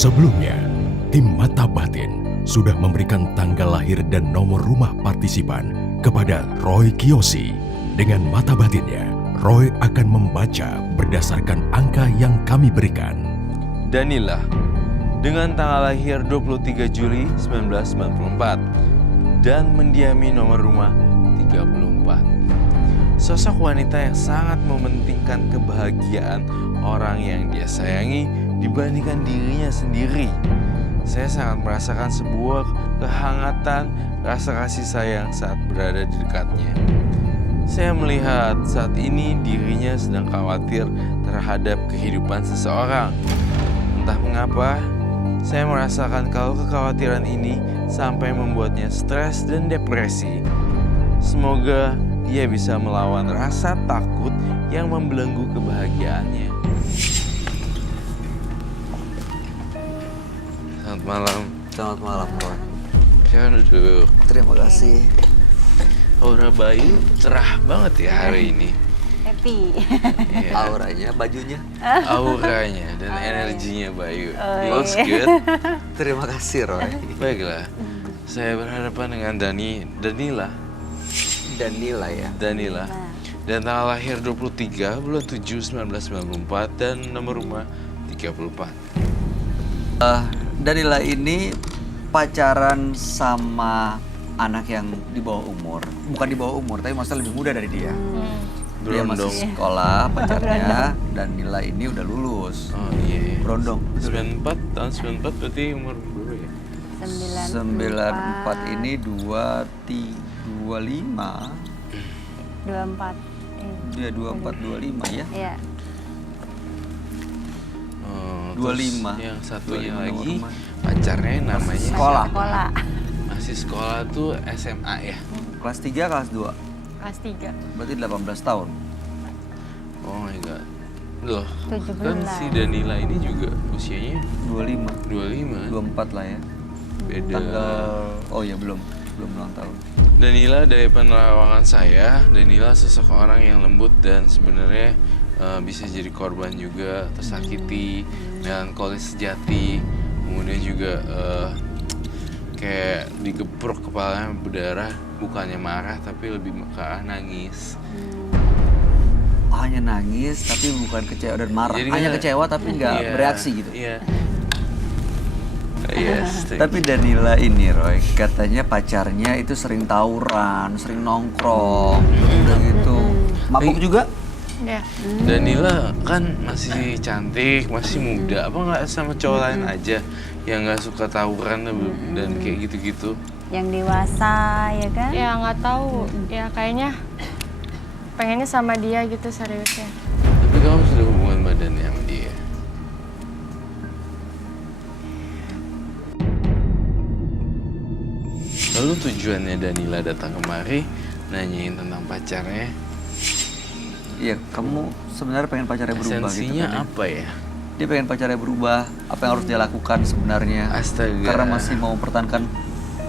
Sebelumnya, tim Mata Batin sudah memberikan tanggal lahir dan nomor rumah partisipan kepada Roy Kiyoshi. Dengan mata batinnya, Roy akan membaca berdasarkan angka yang kami berikan. Danila, dengan tanggal lahir 23 Juli 1994 dan mendiami nomor rumah 34. Sosok wanita yang sangat mementingkan kebahagiaan orang yang dia sayangi dibandingkan dirinya sendiri. Saya sangat merasakan sebuah kehangatan rasa kasih sayang saat berada di dekatnya. Saya melihat saat ini dirinya sedang khawatir terhadap kehidupan seseorang. Entah mengapa, saya merasakan kalau kekhawatiran ini sampai membuatnya stres dan depresi. Semoga ia bisa melawan rasa takut yang membelenggu kebahagiaannya. Selamat malam. Selamat malam, Roy. Jangan duduk. Terima kasih. Aura Bayu cerah banget ya hari ini. Happy. Iya. Auranya, bajunya. Auranya dan energinya Bayu. Looks good. Terima kasih, Roy. Baiklah, saya berhadapan dengan Danila. Danila ya. Danila. Dan tanggal lahir 23 bulan 7 1994 dan nomor rumah 34. Danila ini pacaran sama anak yang di bawah umur. Bukan di bawah umur, tapi maksudnya lebih muda dari dia. Dia masih Berondong. sekolah pacarnya, dan Nila ini udah lulus. Oh iya. Berondong. 94, tahun 94 berarti umur berapa ya? 94 ini 25. 24. Dia 24 25 ya. Iya. Oh, 25. Terus yang satunya 25 lagi nomor rumah. pacarnya namanya Sekolah. Sekolah. masih sekolah tuh SMA ya. Kelas 3, kelas 2. Kelas 3. Berarti 18 tahun. Oh my god. Loh, 17. kan si Danila ini juga usianya 25. 25. 24 lah ya. Beda. Oh ya belum ulang tahun. Danila dari penerawangan saya, Danila sosok orang yang lembut dan sebenarnya bisa jadi korban juga, tersakiti, melankolis sejati, kemudian juga kayak digeprok kepalanya berdarah, bukannya marah tapi lebih ke arah nangis. Hanya nangis tapi bukan kecewa dan marah. Jadi Hanya kan- kecewa tapi nggak Iya, bereaksi gitu. Iya. Yes. Tapi Danila ini Roy, katanya pacarnya itu sering tawuran, sering nongkrong, udah gitu. Mabuk juga? Iya. Danila kan masih cantik, masih muda. Apa nggak sama cowok lain aja yang nggak suka tawuran dan kayak gitu-gitu? Yang dewasa ya kan? Ya nggak tahu, ya kayaknya pengennya sama dia gitu seriusnya. Tapi kamu sudah hubungan badannya sama dia. Lalu tujuannya Danila datang kemari nanyain tentang pacarnya. Iya, kamu sebenarnya pengen pacarnya berubah Esensinya gitu kan? apa ya? Dia pengen pacarnya berubah, apa yang harus dia lakukan sebenarnya? Astaga. Karena masih mau mempertahankan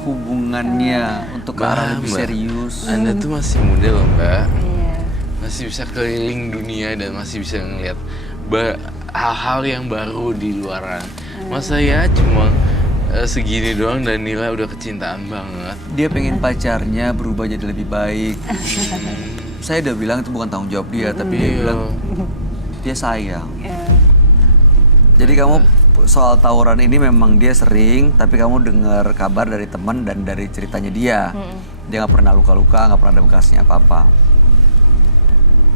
hubungannya untuk ke arah lebih Mbak. serius. Anda tuh masih muda loh Mbak. Iya. Masih bisa keliling dunia dan masih bisa ngeliat hal-hal yang baru di luaran. Masa ya cuma segini doang Danila udah kecintaan banget. Dia pengen pacarnya berubah jadi lebih baik. Saya udah bilang itu bukan tanggung jawab dia, tapi dia Iya. bilang dia sayang. Iya. Jadi kamu soal tawuran ini memang dia sering, tapi kamu dengar kabar dari teman dan dari ceritanya dia. Dia nggak pernah luka-luka, nggak pernah ada bekasnya apa-apa.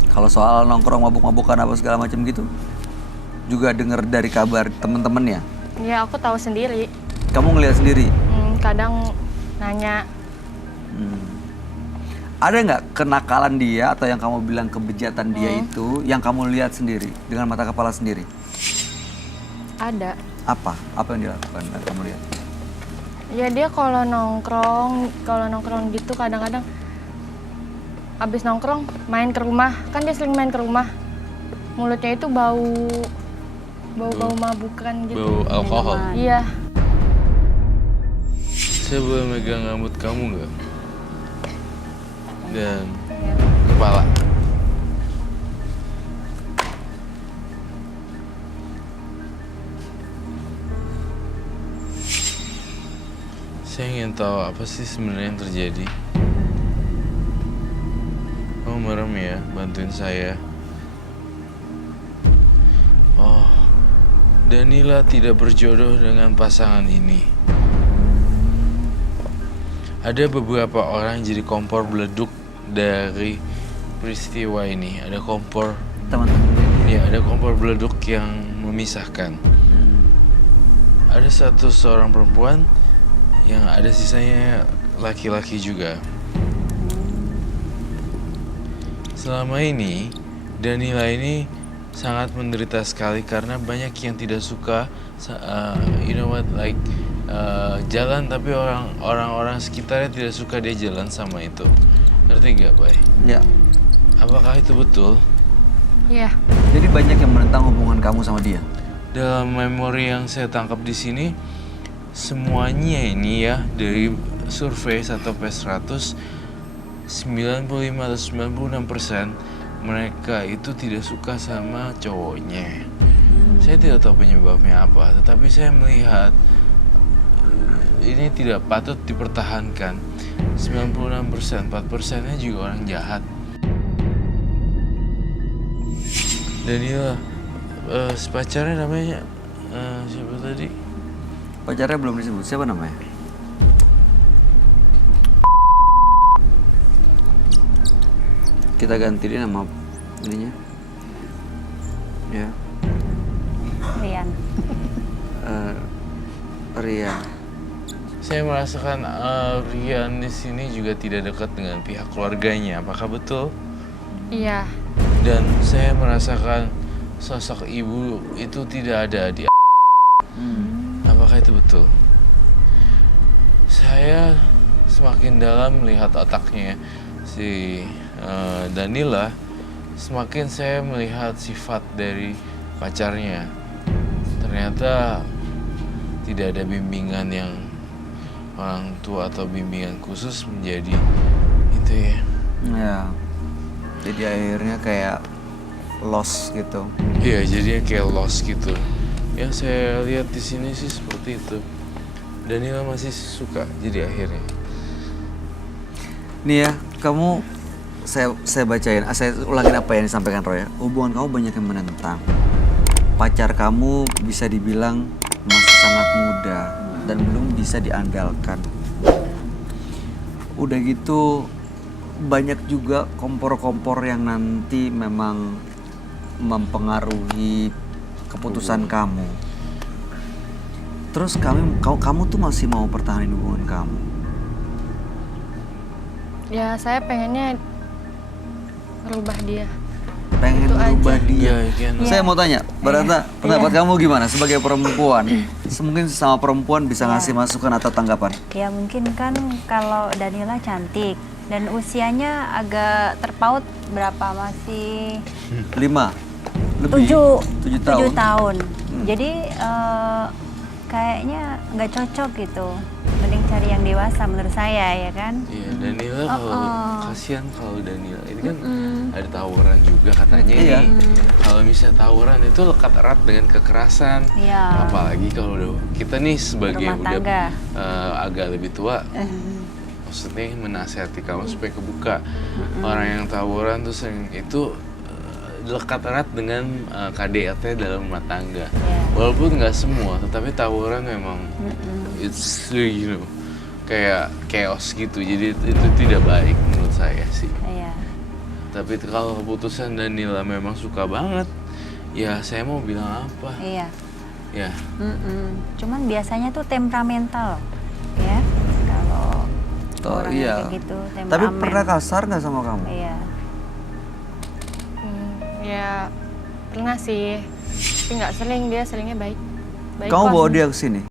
Kalau soal nongkrong mabuk-mabukan apa segala macam gitu, juga dengar dari kabar temen-temennya. Ya aku tahu sendiri. Kamu ngelihat sendiri. Kadang nanya, Ada nggak kenakalan dia atau yang kamu bilang kebejatan dia itu yang kamu lihat sendiri dengan mata kepala sendiri? ada. Apa? Apa yang dilakukan dan kamu lihat? Ya dia kalau nongkrong gitu kadang-kadang abis nongkrong main ke rumah. Kan dia sering main ke rumah. Mulutnya itu bau mabukan gitu. Bau alkohol. Iya. Saya boleh megang rambut kamu nggak? Dan kepala. tahu apa sih sebenarnya yang terjadi. Kamu merem ya, bantuin saya. Oh, Danila tidak berjodoh dengan pasangan ini. Ada beberapa orang jadi kompor beleduk dari peristiwa ini. Ada kompor, Teman-teman. ya ada kompor beleduk yang memisahkan. Ada seorang perempuan, yang ada sisanya laki-laki juga. Selama ini, Danila ini sangat menderita sekali karena banyak yang tidak suka, jalan tapi orang-orang sekitarnya tidak suka dia jalan sama itu. Ngerti gak, Bay? Ya. Apakah itu betul? Iya. Jadi banyak yang menentang hubungan kamu sama dia. Dalam memori yang saya tangkap di sini, semuanya ini ya dari survei 1/100, 95 atau 96% mereka itu tidak suka sama cowoknya. Saya tidak tahu penyebabnya apa, tetapi saya melihat ini tidak patut dipertahankan. 96%, 4%-nya juga orang jahat. Danila, pacarnya namanya siapa tadi? Pacarnya belum disebut. Siapa namanya? Kita ganti dia nama ininya. Ya. Rian. Rian. Saya merasakan Rian di sini juga tidak dekat dengan pihak keluarganya. Apakah betul? Iya. Dan saya merasakan sosok ibu itu tidak ada di. Apakah itu betul? Saya semakin dalam melihat otaknya si Danila, semakin saya melihat sifat dari pacarnya. Ternyata tidak ada bimbingan yang orang tua atau bimbingan khusus menjadi itu ya. Ya. Jadi akhirnya kayak lost gitu. Iya, jadinya kayak lost gitu. Yang saya lihat di sini sih seperti itu. Danila masih suka jadi akhirnya. Nih ya, kamu saya bacain, saya ulangin apa yang disampaikan Roy ya. Hubungan kamu banyak yang menentang. Pacar kamu bisa dibilang masih sangat muda dan belum bisa diandalkan. Udah gitu banyak juga kompor-kompor yang nanti memang mempengaruhi keputusan kamu. Terus kamu tuh masih mau pertahanin hubungan kamu? Ya saya pengennya merubah dia. Pengen Itu merubah aja. dia. Iya. Saya mau tanya, Barata, pendapat kamu gimana sebagai perempuan? Mungkin sesama perempuan bisa ngasih masukan atau tanggapan? Ya mungkin kan kalau Danila cantik dan usianya agak terpaut, berapa masih 5, lebih 7 tahun. 7 tahun. Jadi kayaknya nggak cocok gitu. Mending cari yang dewasa menurut saya ya kan. Iya, Danila kalau kasihan kalau Danila ini kan ada tawuran juga katanya Iya. ini. Kalau misalnya tawuran itu lekat erat dengan kekerasan. Iya. Apalagi kalau kita nih sebagai Rumah udah tangga. agak lebih tua, maksudnya menasihati kamu supaya kebuka. Orang yang tawuran tuh sering itu lekat erat dengan KDRT dalam rumah tangga. Walaupun nggak semua, tetapi tawuran memang it's kayak chaos gitu. Jadi itu tidak baik menurut saya sih. Iya. Tapi kalau keputusan Danila memang suka banget, ya saya mau bilang apa? Iya. Ya. Cuman biasanya tuh temperamental, ya. Kalau orang Iya. kayak gitu, temperamen. Tapi pernah kasar nggak sama kamu? Iya. Ya pernah sih, tapi nggak sering, dia seringnya baik. Baik Kamu kok. bawa dia ke sini?